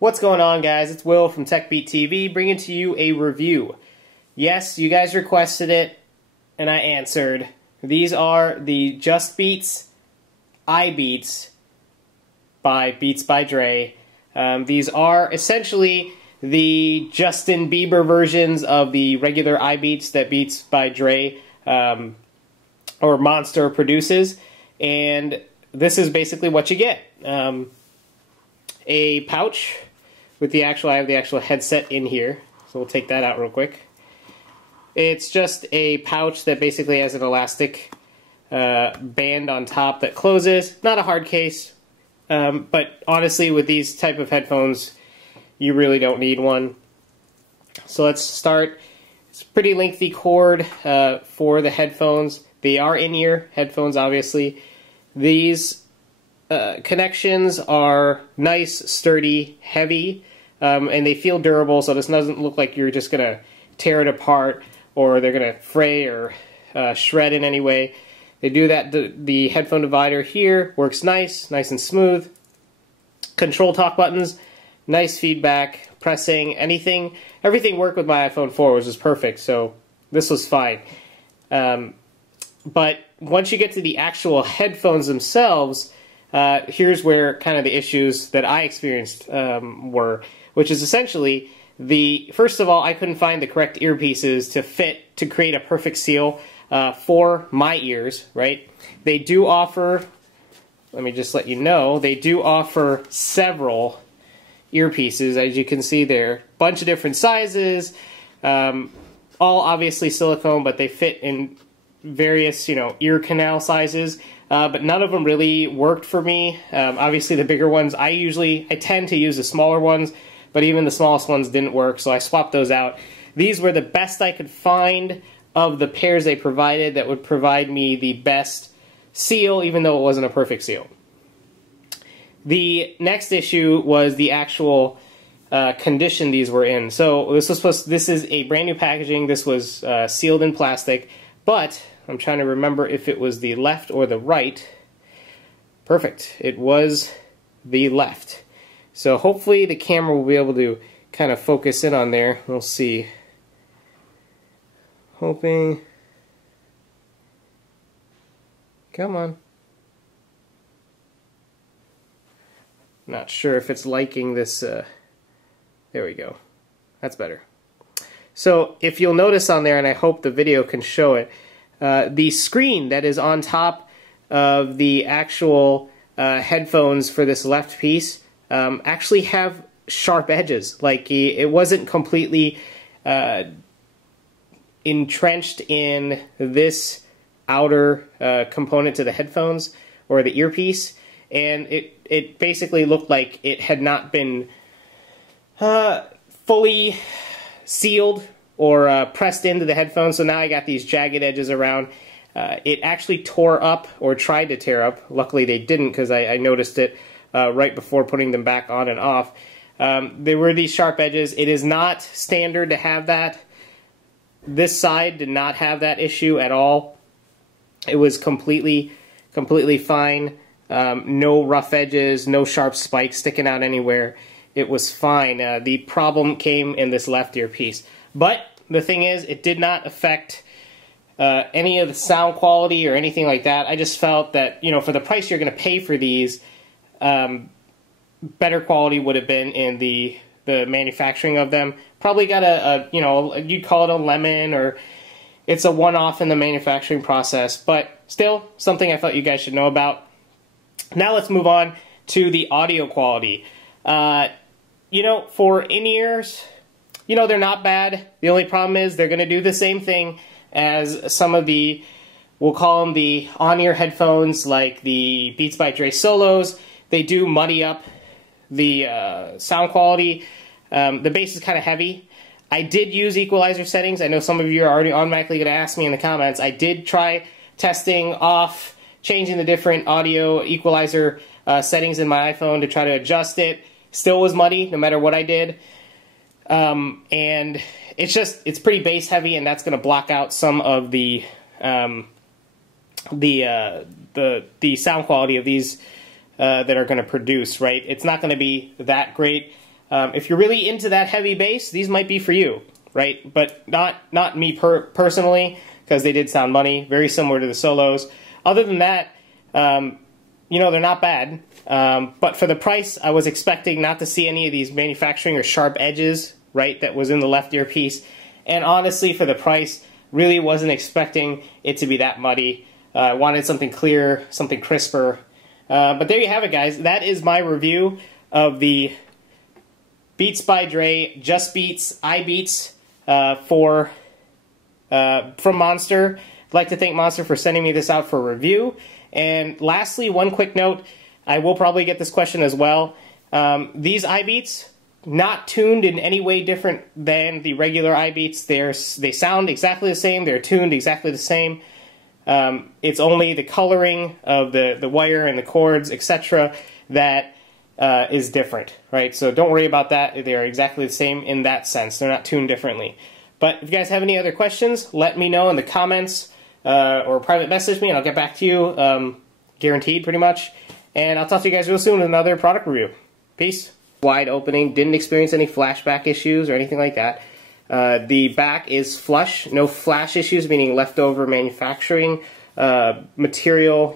What's going on, guys? It's Will from TekBeatTV bringing to you a review. Yes, you guys requested it, and I answered. These are the JustBeats iBeats by Beatsbydre. These are essentially the Justin Bieber versions of the regular iBeats that Beatsbydre or Monster produces, and this is basically what you get. A pouch with the actual, I have the actual headset in here, so we'll take that out real quick. It's just a pouch that basically has an elastic band on top that closes. Not a hard case, but honestly with these type of headphones you really don't need one. So let's start. It's a pretty lengthy cord for the headphones. They are in-ear headphones, obviously. These connections are nice, sturdy, heavy, and they feel durable, so this doesn't look like you're just going to tear it apart or they're going to fray or shred in any way. They do that. The headphone divider here works nice and smooth. Control talk buttons, nice feedback, pressing, everything worked with my iPhone 4, which was perfect, so this was fine. But once you get to the actual headphones themselves, here's where kind of the issues that I experienced were, which is essentially first of all, I couldn't find the correct earpieces to fit to create a perfect seal for my ears, right? They do offer, let me just let you know, they do offer several earpieces, as you can see there. Bunch of different sizes, all obviously silicone, but they fit in various, ear canal sizes. But none of them really worked for me. Obviously the bigger ones, I tend to use the smaller ones, but even the smallest ones didn't work, so I swapped those out. These were the best I could find of the pairs they provided that would provide me the best seal, even though it wasn't a perfect seal. The next issue was the actual condition these were in. So this is a brand new packaging. This was sealed in plastic, but I'm trying to remember if it was the left or the right. Perfect. It was the left. So hopefully the camera will be able to kind of focus in on there. We'll see. Hoping. Come on. Not sure if it's liking this. There we go. That's better. So if you'll notice on there, and I hope the video can show it, the screen that is on top of the actual headphones for this left piece actually have sharp edges. Like it wasn't completely entrenched in this outer component to the headphones or the earpiece, and it basically looked like it had not been fully sealed or pressed into the headphones, so now I got these jagged edges around. It actually tore up, or tried to tear up. Luckily they didn't, because I noticed it right before putting them back on and off. There were these sharp edges. It is not standard to have that. This side did not have that issue at all. It was completely fine. No rough edges, no sharp spikes sticking out anywhere. It was fine. The problem came in this left earpiece. But the thing is, it did not affect any of the sound quality or anything like that. I just felt that, for the price you're going to pay for these, better quality would have been in the manufacturing of them. Probably got you'd call it a lemon, or it's a one-off in the manufacturing process, but still something I thought you guys should know about. Now let's move on to the audio quality. For in-ears, they're not bad. The only problem is they're going to do the same thing as some of the, we'll call them the on-ear headphones, like the Beatsbydre Solos. They do muddy up the sound quality. The bass is kind of heavy. I did use equalizer settings. I know some of you are already automatically going to ask me in the comments. I did try testing off, changing the different audio equalizer settings in my iPhone to try to adjust it. Still was muddy no matter what I did. And it's pretty bass heavy, and that's going to block out some of the sound quality of these that are going to produce, right? It's not going to be that great. If you're really into that heavy bass, these might be for you, right? But not me personally, because they did sound money, very similar to the solos. Other than that, you know, they're not bad. But for the price, I was expecting not to see any of these manufacturing or sharp edges, right, that was in the left earpiece. And honestly, for the price, really wasn't expecting it to be that muddy. I wanted something clear, something crisper. But there you have it, guys. That is my review of the Beatsbydre JustBeats iBeats from Monster. I'd like to thank Monster for sending me this out for review. And lastly, one quick note. I will probably get this question as well. These iBeats, not tuned in any way different than the regular iBeats. They sound exactly the same. They're tuned exactly the same. It's only the coloring of the wire and the chords, etc., that is different, right? So don't worry about that. They are exactly the same in that sense. They're not tuned differently. But if you guys have any other questions, let me know in the comments or private message me, and I'll get back to you, guaranteed, pretty much. And I'll talk to you guys real soon with another product review. Peace. Wide opening, didn't experience any flashback issues or anything like that. The back is flush, no flash issues, meaning leftover manufacturing material.